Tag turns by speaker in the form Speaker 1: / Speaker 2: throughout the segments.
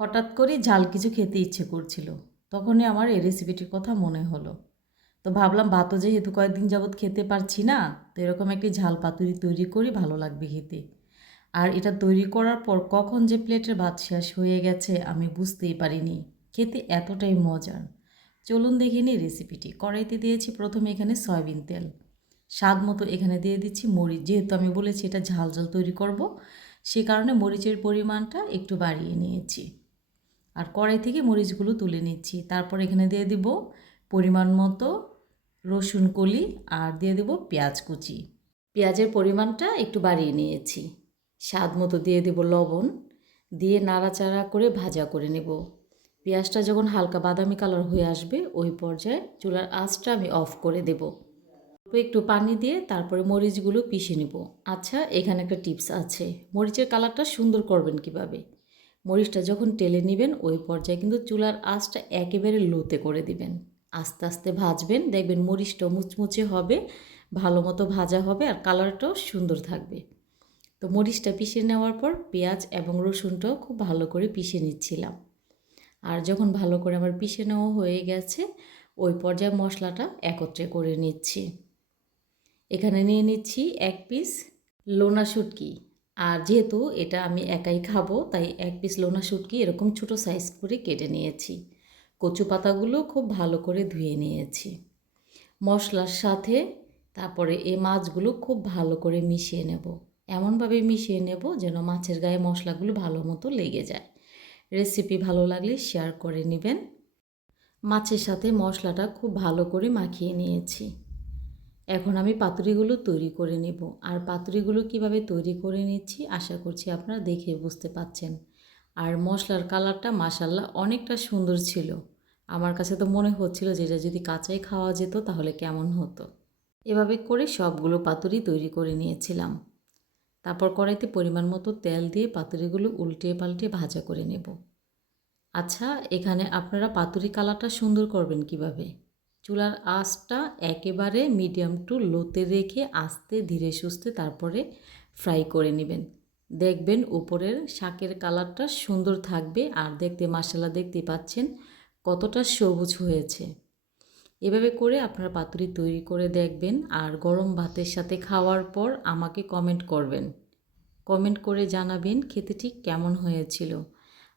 Speaker 1: হঠাৎ করে ঝাল কিছু খেতে ইচ্ছে করছিল। তখনই আমার এই রেসিপিটির কথা মনে হলো। তো ভাবলাম, ভাতও যেহেতু কয়েকদিন যাবৎ খেতে পারছি না, তো এরকম একটি ঝাল পাতুরি তৈরি করি, ভালো লাগবে খেতে। আর এটা তৈরি করার পর কখন যে প্লেটের ভাত শেষ হয়ে গেছে, আমি বুঝতেই পারিনি। খেতে এতটাই মজার। চলুন দেখে নিই রেসিপিটি কড়াইতে দিয়েছি প্রথমে এখানে সয়াবিন তেল। স্বাদ মতো এখানে দিয়ে দিচ্ছি মরিচ। যেহেতু আমি বলেছি এটা ঝাল ঝাল তৈরি করব, সে কারণে মরিচের পরিমাণটা একটু বাড়িয়ে নিয়েছি। আর কড়াই থেকে মরিচগুলো তুলে নিচ্ছি। তারপর এখানে দিয়ে দিব পরিমাণ মতো রসুন কলি আর দিয়ে দেব পেঁয়াজ কুচি। পেঁয়াজের পরিমাণটা একটু বাড়িয়ে নিয়েছি। স্বাদ মতো দিয়ে দেব লবণ। দিয়ে নাড়াচাড়া করে ভাজা করে নেব। পেঁয়াজটা যখন হালকা বাদামি কালার হয়ে আসবে, ওই পর্যায়ে চুলার আঁচটা আমি অফ করে দেব। একটু পানি দিয়ে তারপরে মরিচগুলো পিষে নেব। আচ্ছা এখানে একটা টিপস আছে। মরিচের কালারটা সুন্দর করবেন কীভাবে? মরিচটা যখন টেলে নেবেন, ওই পর্যায়ে কিন্তু চুলার আঁচটা একেবারে লোতে করে দিবেন। আস্তে আস্তে ভাজবেন, দেখবেন মরিচটাও মুচমুচে হবে, ভালো মতো ভাজা হবে আর কালারটাও সুন্দর থাকবে। তো মরিচটা পিষে নেওয়ার পর পেঁয়াজ এবং রসুনটাও খুব ভালো করে পিষে নিচ্ছিলাম। আর যখন ভালো করে আমার পিষে নেওয়া হয়ে গেছে, ওই পর্যায়ে মশলাটা একত্রে করে নিচ্ছি। এখানে নিয়ে নিচ্ছি এক পিস লোনা শুটকি। আর যেহেতু এটা আমি একাই খাব, তাই এক পিস লোনা শুটকি এরকম ছোট সাইজ করে কেটে নিয়েছি। কচু পাতাগুলো খুব ভালো করে ধুয়ে নিয়েছি। মশলার সাথে তারপরে এই মাছগুলো খুব ভালো করে মিশিয়ে নেব। এমনভাবে মিশিয়ে নেব যেন মাছের গায়ে মশলাগুলো ভালো মতো লেগে যায়। রেসিপি ভালো লাগলে শেয়ার করে নেবেন। মাছের সাথে মশলাটা খুব ভালো করে মাখিয়ে নিয়েছি। এখন আমি পাতুরিগুলো তৈরি করে নেব। আর পাতুরিগুলো কীভাবে তৈরি করে নিচ্ছি আশা করছি আপনারা দেখে বুঝতে পাচ্ছেন। আর মশলার কালারটা মাসাল্লাহ অনেকটা সুন্দর ছিল। আমার কাছে তো মনে হচ্ছিল যে এটা যদি কাঁচাই খাওয়া যেত তাহলে কেমন হতো। এভাবে করে সবগুলো পাতুরি তৈরি করে নিয়েছিলাম। তারপর কড়াইতে পরিমাণ মতো তেল দিয়ে পাতুরিগুলো উল্টে পাল্টে ভাজা করে নেব। আচ্ছা এখানে আপনারা পাতুরি কালারটা সুন্দর করবেন কীভাবে? চুলার আঁচটা একেবারে মিডিয়াম টু লোতে রেখে আস্তে ধীরে সুস্থে তারপরে ফ্রাই করে নেবেন। দেখবেন উপরের শাকের কালারটা সুন্দর থাকবে আর দেখতে মশলা দেখতে পাচ্ছেন কতটা সবুজ হয়েছে। এভাবে করে আপনারা পাতুরি তৈরি করে দেখবেন আর গরম ভাতের সাথে খাওয়ার পর আমাকে কমেন্ট করবেন। কমেন্ট করে জানাবেন খেতে ঠিক কেমন হয়েছিল।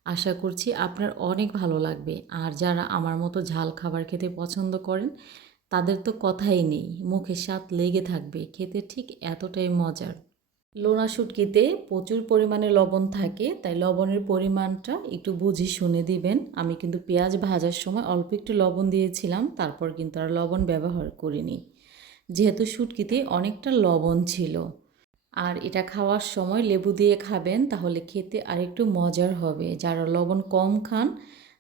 Speaker 1: আশা করছি আপনার অনেক ভালো লাগবে। আর যারা আমার মতো ঝাল খাবার খেতে পছন্দ করেন, তাদের তো কথাই নেই। মুখে স্বাদ লেগে থাকবে। খেতে ঠিক এতটাই মজার। লোনা শুটকিতে প্রচুর পরিমাণে লবণ থাকে, তাই লবণের পরিমাণটা একটু বুঝে শুনে দিবেন। আমি কিন্তু পেঁয়াজ ভাজার সময় অল্প একটু লবণ দিয়েছিলাম, তারপর কিন্তু আর লবণ ব্যবহার করিনি। যেহেতু শুটকিতে অনেকটা লবণ ছিল। আর এটা খাওয়ার সময় লেবু দিয়ে খাবেন, তাহলে খেতে আর একটু মজার হবে। যারা লবণ কম খান,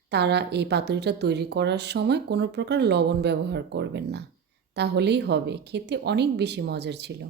Speaker 1: তারা এই পাতুরিটা তৈরি করার সময় কোনো প্রকার লবণ ব্যবহার করবেন না। তাহলেই হবে। খেতে অনেক বেশি মজার ছিল।